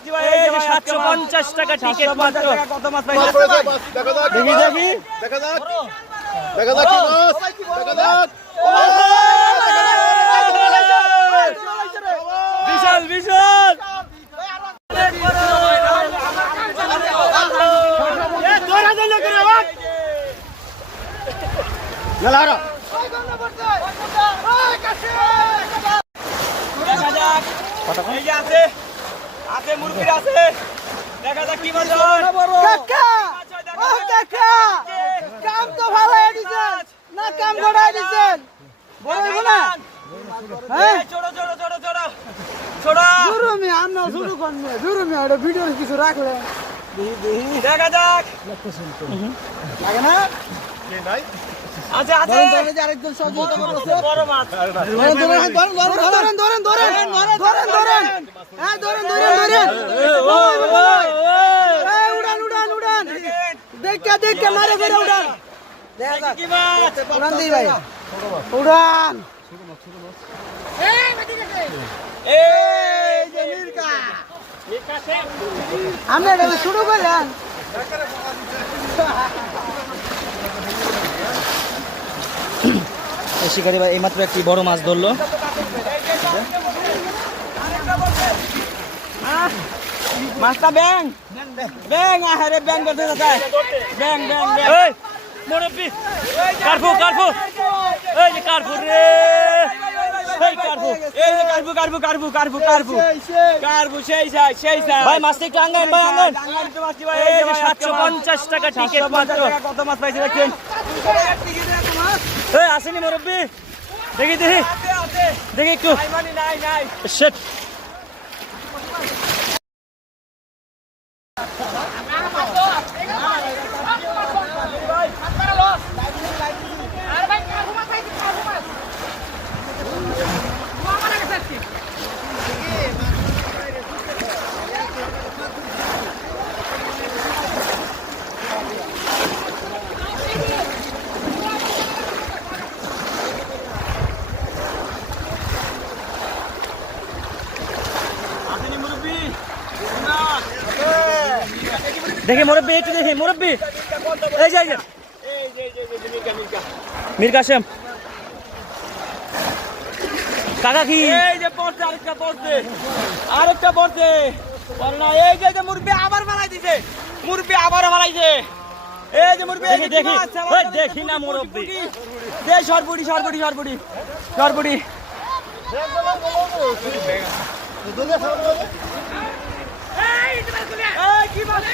750 টাকা টিকিট মাত্র। কত মাছ পাইছে? দেখি দেখি দেখা যাক দেখা যাক দেখা যাক বিশাল বিশাল কাম তো ভালো দিচ্ছেন না, কাম গড়াই দিচ্ছেন বড় না। ভিডিও কিছু রাখলে দেখা যাক। লাগে না। আচ্ছা আচ্ছা আরেকজন সহযোগিতা করতেছে। বড় মাছ। উড়ান দেখে মারে ফেরে উড়ান। কি মাছ? উড়ান দিই ভাই, উড়ান। এই যে মিরকা। আমরা এটা শুরু করলাম। শিকারি ভাই এইমাত্র একটি বড় মাছ ধরলো। মাছটা ব্যাং ব্যাং আরে ব্যাং করতে যায় ব্যাং ব্যাং ব্যাং। এই মুরব্বি কারফু কারফু এই যে কারফু রে এই কারফু এই যে কারফু কারফু কারফু কারফু কারফু কারফু সেই সাই ভাই মাছটা একটু আঙ্গান ভাই আঙ্গান তো মাছটি ভাই এই যে 750 টাকা টিকিট মাত্র। কত মাছ পাইছে দেখেন? এই আসেনি মুরব্বি দেখি দেখি দেখি একটু নাই নাই শিট। দেখি মুরব্বি একটু দেখি মুরব্বি এই যে মীর কাসেম কাকা কি এই যে পড়ছে আরেকটা পড়ছে না এই যে মুরব্বি আবার মালাই দিছে মুরব্বি আবার মালাইছে এই যে মুরব্বি দেখি ওই দেখি না মুরব্বি দে সরবুড়ি সরবুড়ি সরবুড়ি সরবুড়ি এই কি মাছ